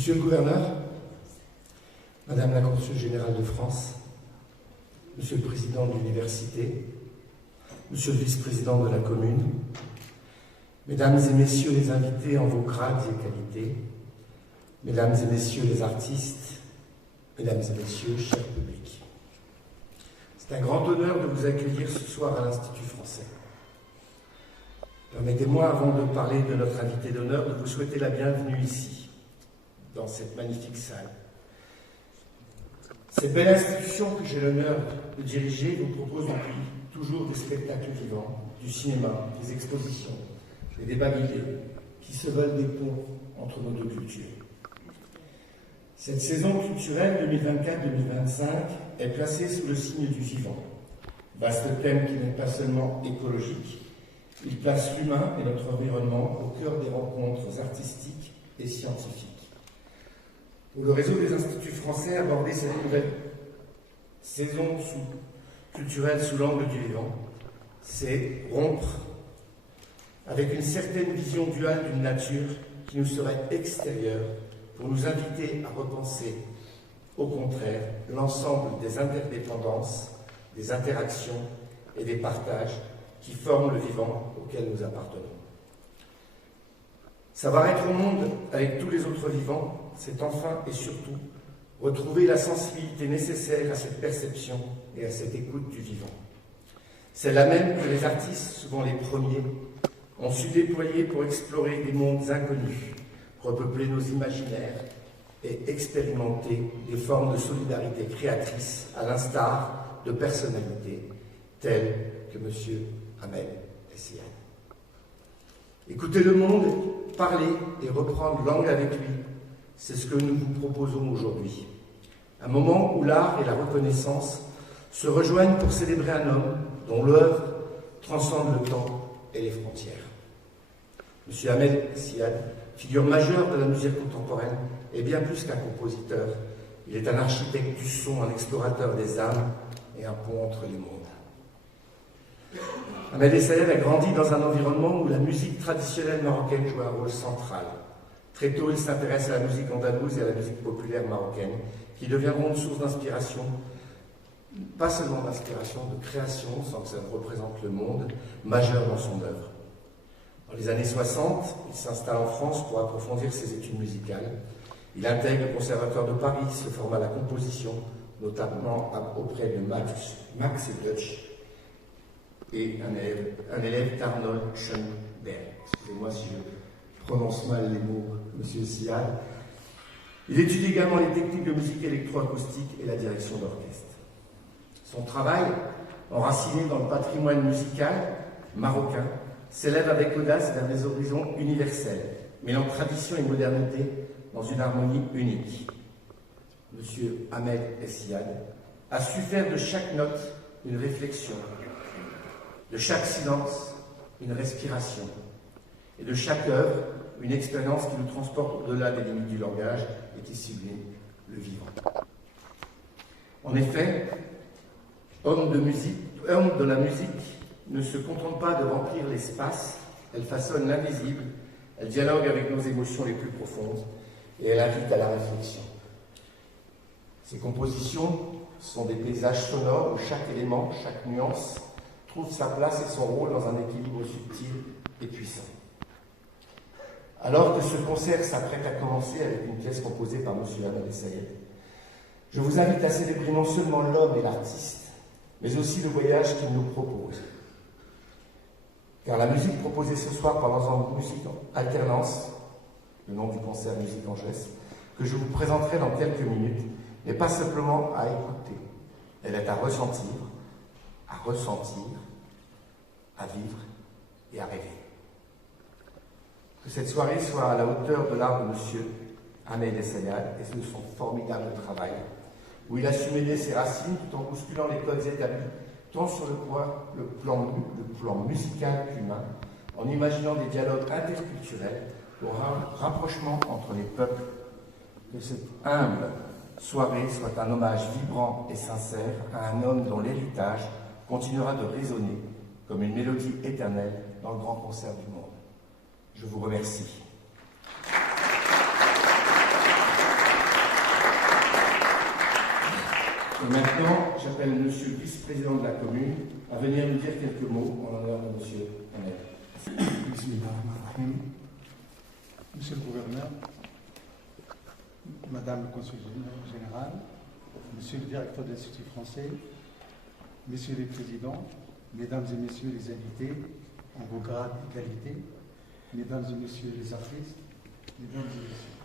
Monsieur le gouverneur, Madame la consul générale de France, Monsieur le président de l'université, Monsieur le vice-président de la commune, Mesdames et Messieurs les invités en vos grades et qualités, Mesdames et Messieurs les artistes, Mesdames et Messieurs, cher public. C'est un grand honneur de vous accueillir ce soir à l'Institut français. Permettez-moi, avant de parler de notre invité d'honneur, de vous souhaiter la bienvenue ici, dans cette magnifique salle. Cette belle institution que j'ai l'honneur de diriger vous propose depuis toujours des spectacles vivants, du cinéma, des expositions, des débats guidés qui se veulent des ponts entre nos deux cultures. Cette saison culturelle 2024-2025 est placée sous le signe du vivant. Vaste thème qui n'est pas seulement écologique, il place l'humain et notre environnement au cœur des rencontres artistiques et scientifiques. Pour le réseau des instituts français, aborder cette nouvelle saison culturelle sous l'angle du vivant, c'est rompre avec une certaine vision duale d'une nature qui nous serait extérieure pour nous inviter à repenser, au contraire, l'ensemble des interdépendances, des interactions et des partages qui forment le vivant auquel nous appartenons. Savoir être au monde avec tous les autres vivants, c'est enfin et surtout retrouver la sensibilité nécessaire à cette perception et à cette écoute du vivant. C'est la même que les artistes, souvent les premiers, ont su déployer pour explorer des mondes inconnus, repeupler nos imaginaires et expérimenter des formes de solidarité créatrice à l'instar de personnalités telles que M. Hamel Essiad. Écouter le monde, parler et reprendre langue avec lui, c'est ce que nous vous proposons aujourd'hui. Un moment où l'art et la reconnaissance se rejoignent pour célébrer un homme dont l'œuvre transcende le temps et les frontières. M. Hamel Essiad, figure majeure de la musique contemporaine, est bien plus qu'un compositeur. Il est un architecte du son, un explorateur des âmes et un pont entre les mondes. Hamel Essiad a grandi dans un environnement où la musique traditionnelle marocaine joue un rôle central. Très tôt, il s'intéresse à la musique andalouse et à la musique populaire marocaine, qui deviendront une source d'inspiration, pas seulement d'inspiration, de création, sans que ça représente le monde, majeur dans son œuvre. Dans les années 60, il s'installe en France pour approfondir ses études musicales. Il intègre le Conservatoire de Paris, se forme à la composition, notamment auprès de Max Deutsch et un élève d'Arnold Schoenberg. Excusez-moi si je prononce mal les mots, M. Essiad. Il étudie également les techniques de musique électroacoustique et la direction d'orchestre. Son travail, enraciné dans le patrimoine musical marocain, s'élève avec audace vers des horizons universels, mêlant tradition et modernité dans une harmonie unique. M. Hamel Essiad a su faire de chaque note une réflexion, de chaque silence une respiration, et de chaque œuvre une expérience qui nous transporte au-delà des limites du langage et qui sublime le vivant. En effet, homme de la musique ne se contente pas de remplir l'espace, elle façonne l'invisible, elle dialogue avec nos émotions les plus profondes et elle invite à la réflexion. Ses compositions sont des paysages sonores où chaque élément, chaque nuance trouve sa place et son rôle dans un équilibre subtil et puissant. Alors que ce concert s'apprête à commencer avec une pièce composée par M. Hamel Essiad, je vous invite à célébrer non seulement l'homme et l'artiste, mais aussi le voyage qu'il nous propose. Car la musique proposée ce soir par l'ensemble Musique Alternance, le nom du concert Musique en Geste, que je vous présenterai dans quelques minutes, n'est pas simplement à écouter, elle est à ressentir, à vivre et à rêver. Que cette soirée soit à la hauteur de l'art de M. Hamel Essiad et de son formidable travail, où il a su mêler ses racines tout en bousculant les codes établis, tant sur le plan musical qu'humain, en imaginant des dialogues interculturels pour un rapprochement entre les peuples. Que cette humble soirée soit un hommage vibrant et sincère à un homme dont l'héritage continuera de résonner comme une mélodie éternelle dans le grand concert du monde. Je vous remercie. Maintenant, j'appelle Monsieur le vice-président de la commune à venir nous dire quelques mots en l'honneur de Monsieur Ahmed. Monsieur le gouverneur, Madame le conseiller général, Monsieur le directeur de l'Institut français, Messieurs les présidents, Mesdames et Messieurs les invités, en vos grades et qualités, Mesdames et Messieurs les artistes, Mesdames et Messieurs.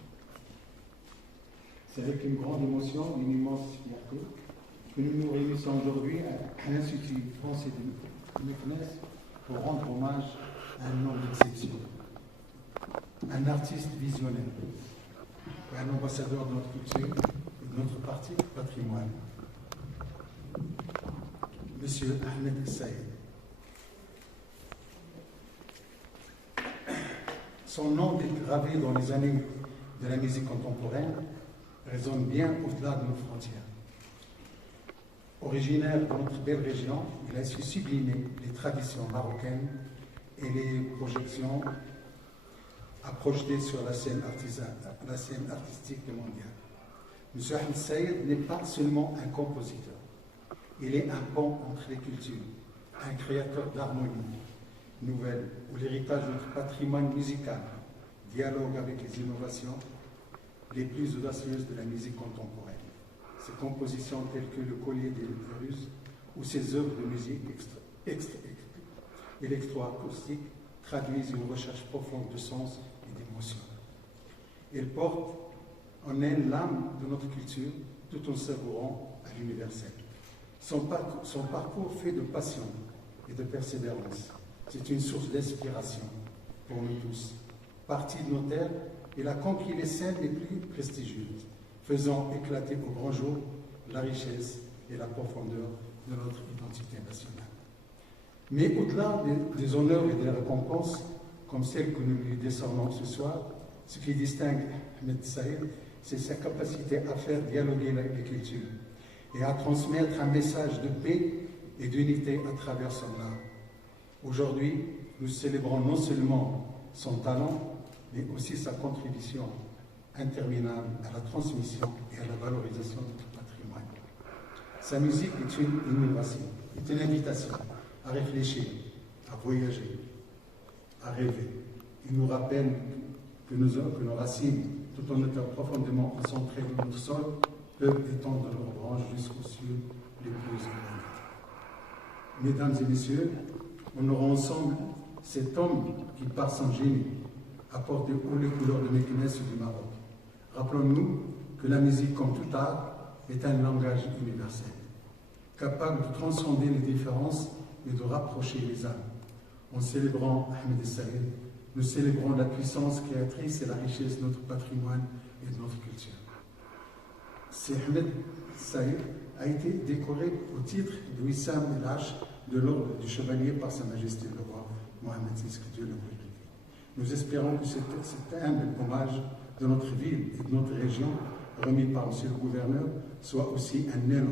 C'est avec une grande émotion, une immense fierté, que nous nous réunissons aujourd'hui à l'Institut français de Meknès pour rendre hommage à un homme d'exception, un artiste visionnaire, un ambassadeur de notre culture et de notre parti patrimoine. Monsieur Ahmed Saïd. Son nom gravé dans les années de la musique contemporaine résonne bien au-delà de nos frontières. Originaire de notre belle région, il a su sublimer les traditions marocaines et les projections à projeter sur la scène artistique mondiale. M. Ahmed Saïd n'est pas seulement un compositeur, il est un pont entre les cultures, un créateur d'harmonie nouvelle où l'héritage de notre patrimoine musical dialogue avec les innovations les plus audacieuses de la musique contemporaine. Ses compositions telles que Le Collier des Russes ou ses œuvres de musique électroacoustique traduisent une recherche profonde de sens et d'émotion. Elle porte en elle l'âme de notre culture tout en savourant à l'universel. Son parcours fait de passion et de persévérance. C'est une source d'inspiration pour nous tous. Parti de nos terres, il a conquis les scènes les plus prestigieuses, faisant éclater au grand jour la richesse et la profondeur de notre identité nationale. Mais au-delà des honneurs et des récompenses, comme celles que nous lui décernons ce soir, ce qui distingue Ahmed Saïd, c'est sa capacité à faire dialoguer les cultures et à transmettre un message de paix et d'unité à travers son art. Aujourd'hui, nous célébrons non seulement son talent, mais aussi sa contribution interminable à la transmission et à la valorisation de notre patrimoine. Sa musique est une innovation, est une invitation à réfléchir, à voyager, à rêver. Il nous rappelle que nos racines, tout en étant profondément concentrées dans notre sol, peuvent étendre leurs branches jusqu'aux cieux les plus élevés. Mesdames et messieurs, honorons ensemble cet homme qui, par son génie, apporte haut les couleurs de Meknès et du Maroc. Rappelons-nous que la musique, comme tout art, est un langage universel, capable de transcender les différences et de rapprocher les âmes. En célébrant Ahmed Saïd, nous célébrons la puissance créatrice et la richesse de notre patrimoine et de notre culture. Ahmed Saïd a été décoré au titre de Wissam el-H de l'ordre du chevalier par Sa Majesté le roi Mohammed VI, que Dieu le glorifie. Nous espérons que cet humble hommage de notre ville et de notre région, remis par M. le gouverneur, soit aussi un élan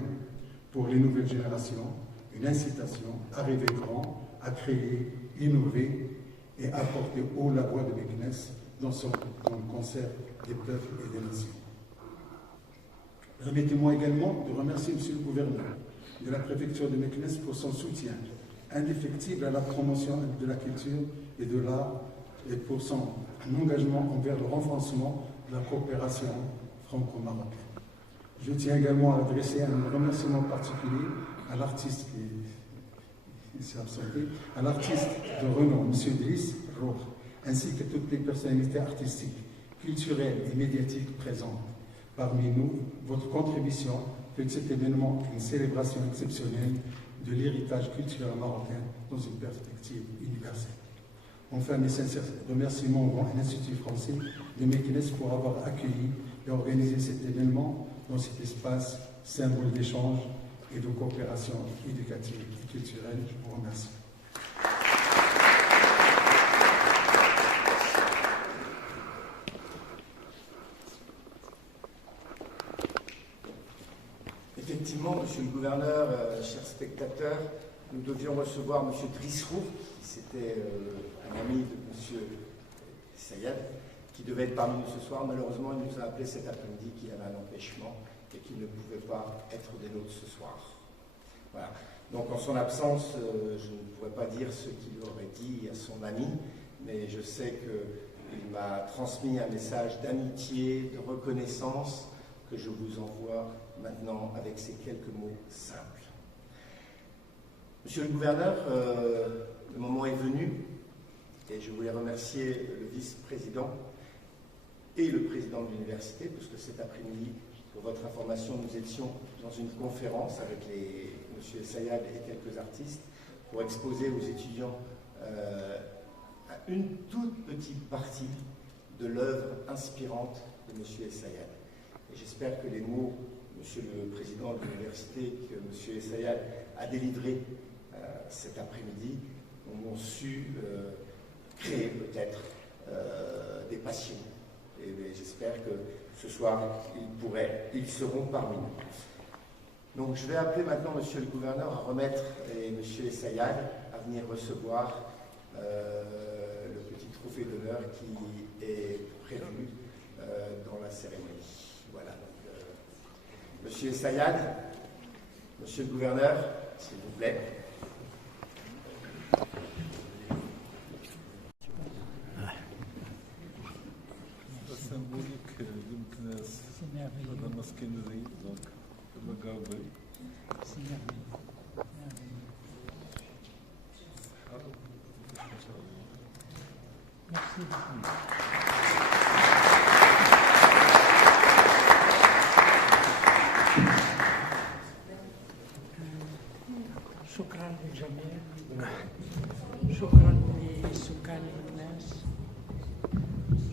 pour les nouvelles générations, une incitation à rêver grand, à créer, innover et à porter haut la voix de Meknès dans le concert des peuples et des nations. Permettez-moi également de remercier M. le gouverneur de la préfecture de Meknès pour son soutien indéfectible à la promotion de la culture et de l'art et pour son engagement envers le renforcement de la coopération franco-marocaine. Je tiens également à adresser un remerciement particulier à l'artiste qui s'est absenté, à l'artiste de renom, M. Driss Roh, ainsi que toutes les personnalités artistiques, culturelles et médiatiques présentes. Parmi nous, votre contribution fait de cet événement une célébration exceptionnelle de l'héritage culturel marocain dans une perspective universelle. Enfin, mes sincères remerciements vont à l'Institut français de Meknès pour avoir accueilli et organisé cet événement dans cet espace symbole d'échange et de coopération éducative et culturelle. Je vous remercie. Effectivement, Monsieur le gouverneur, chers spectateurs, nous devions recevoir M. Driss Roh, qui c'était un ami de M. Saïd, qui devait être parmi nous ce soir. Malheureusement, il nous a appelé cet après-midi qu'il avait un empêchement et qu'il ne pouvait pas être des nôtres ce soir. Voilà. Donc en son absence, je ne pourrais pas dire ce qu'il aurait dit à son ami, mais je sais qu'il m'a transmis un message d'amitié, de reconnaissance, que je vous envoie maintenant avec ces quelques mots simples. Monsieur le gouverneur, le moment est venu, et je voulais remercier le vice-président et le président de l'université, parce que cet après-midi, pour votre information, nous étions dans une conférence avec M. Essayad et quelques artistes pour exposer aux étudiants une toute petite partie de l'œuvre inspirante de M. Essayad. Et j'espère que les mots, Monsieur le Président de l'Université, que M. Essayad a délivrés cet après-midi, ont su créer peut-être des passions. Et j'espère que ce soir, ils seront parmi nous. Donc je vais appeler maintenant Monsieur le Gouverneur à remettre, et M. Essayad à venir recevoir le petit trophée d'honneur qui est prévu dans la cérémonie. Voilà. Donc, Monsieur Essayad, Monsieur le Gouverneur, s'il vous plaît. symbolique يمكن هذا مسكين زيد دونك مقابل شكرا للجميع شكرا لسكان الناس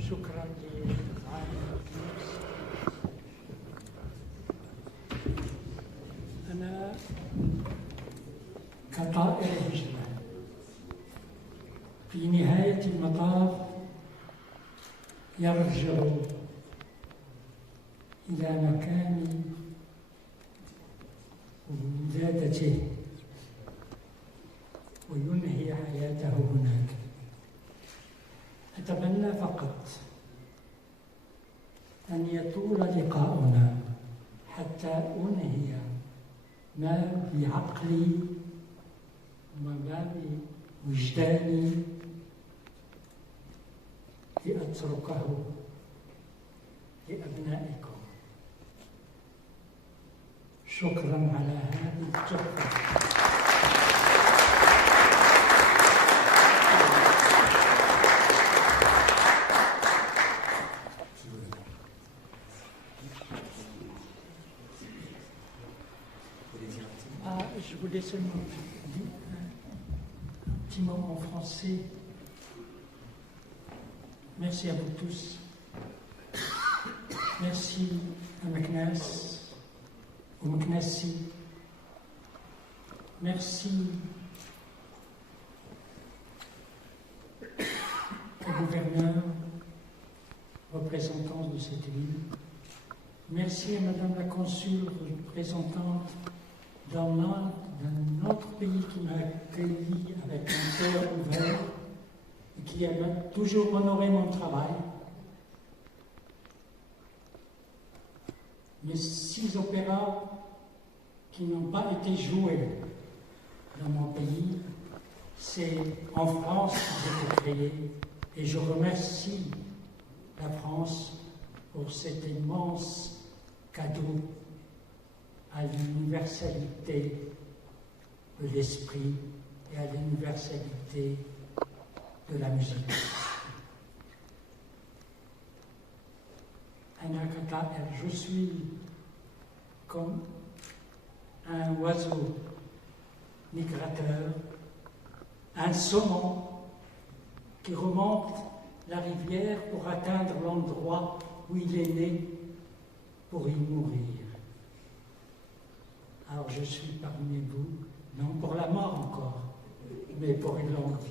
شكرا لعالم الكنيس أنا كطائر هجرة في نهاية المطاف يرجع إلى مكان ولادته وينهي حياته هناك. أتمنى فقط أن يطول لقاؤنا حتى أنهي ما بعقلي وما بوجداني لأتركه لأبنائكم. شكرا على هذه التحفة. Je voulais seulement dire un petit mot en français. Merci à vous tous. Merci à McNass, au McNassi. Merci au gouverneur, représentant de cette ville. Merci à Madame la consul, représentante d'un autre pays qui m'a accueilli avec un cœur ouvert et qui a toujours honoré mon travail. Mes 6 opéras qui n'ont pas été joués dans mon pays, c'est en France qu'ils étaient créés et je remercie la France pour cet immense cadeau à l'universalité de l'esprit et à l'universalité de la musique. Je suis comme un oiseau migrateur, un saumon qui remonte la rivière pour atteindre l'endroit où il est né pour y mourir. Alors je suis parmi vous, non pour la mort encore, mais pour une longue vie.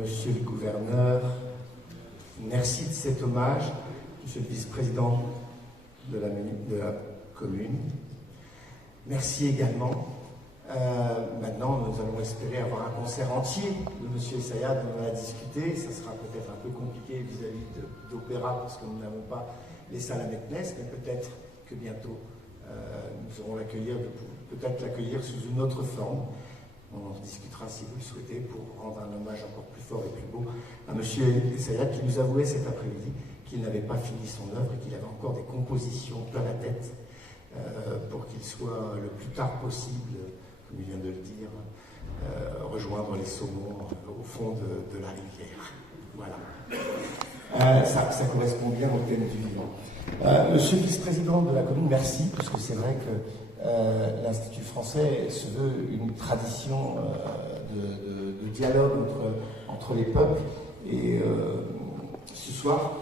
Monsieur le gouverneur, merci de cet hommage, Monsieur le vice-président de la commune. Merci également. Maintenant, nous allons espérer avoir un concert entier de M. Essayah, dont on a discuté. Ça sera peut-être un peu compliqué vis-à-vis d'opéra, parce que nous n'avons pas les salles à Metnès, mais peut-être que bientôt, nous aurons peut-être l'accueillir sous une autre forme. On en discutera si vous le souhaitez pour rendre un hommage encore plus fort et plus beau à M. Essayah, qui nous avouait cet après-midi qu'il n'avait pas fini son œuvre et qu'il avait encore des compositions plein la tête pour qu'il soit le plus tard possible, comme il vient de le dire, rejoindre les saumons au fond de la rivière. Voilà. Ça correspond bien au thème du vivant. Monsieur le vice-président de la commune, merci, parce que c'est vrai que l'Institut français se veut une tradition de dialogue entre les peuples. Et ce soir,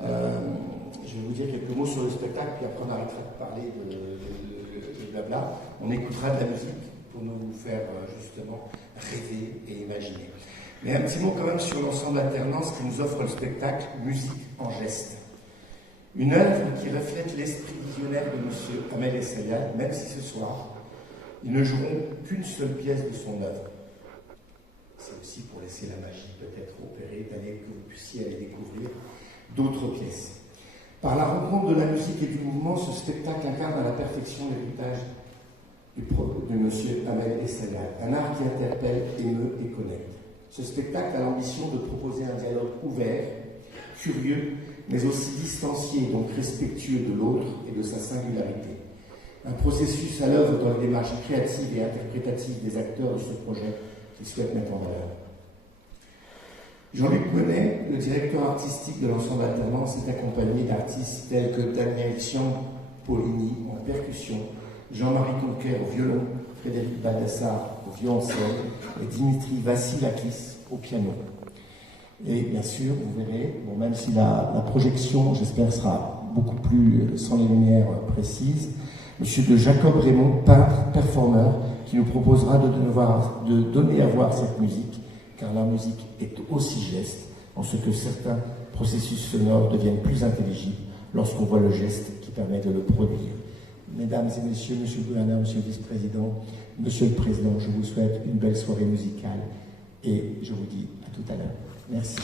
je vais vous dire quelques mots sur le spectacle, puis après on arrêtera de parler de blabla. On écoutera de la musique pour nous faire justement rêver et imaginer. Mais un petit mot quand même sur l'ensemble alternance qui nous offre le spectacle Musique en geste. Une œuvre qui reflète l'esprit visionnaire de M. Ahmed Essayah, même si ce soir, ils ne joueront qu'une seule pièce de son œuvre. C'est aussi pour laisser la magie peut-être opérer, que vous puissiez aller découvrir d'autres pièces. Par la rencontre de la musique et du mouvement, ce spectacle incarne à la perfection l'héritage de M. Ahmed Essayah, un art qui interpelle, émeut et connecte. Ce spectacle a l'ambition de proposer un dialogue ouvert, curieux, mais aussi distancié, donc respectueux de l'autre et de sa singularité. Un processus à l'œuvre dans les démarches créatives et interprétatives des acteurs de ce projet qu'ils souhaitent mettre en valeur. Jean-Luc Menet, le directeur artistique de l'ensemble alternance, est accompagné d'artistes tels que Daniel Paulini en percussion, Jean-Marie Conquer au violon, Frédéric Baldassar au violoncelle et Dimitri Vassilakis au piano. Et bien sûr, vous verrez, même si la projection, j'espère, sera beaucoup plus sans les lumières précises, Monsieur de Jacob Raymond, peintre, performeur, qui nous proposera de donner à voir cette musique, car la musique est aussi geste, en ce que certains processus sonores deviennent plus intelligibles lorsqu'on voit le geste qui permet de le produire. Mesdames et messieurs, monsieur le gouverneur, monsieur le vice-président, monsieur le président, je vous souhaite une belle soirée musicale et je vous dis à tout à l'heure. Merci.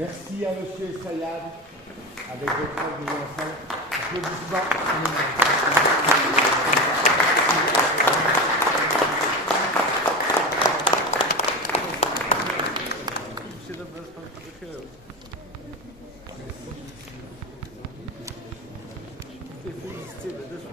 Merci à M. Sayad, avec votre aide, mes enfants. Applaudissements.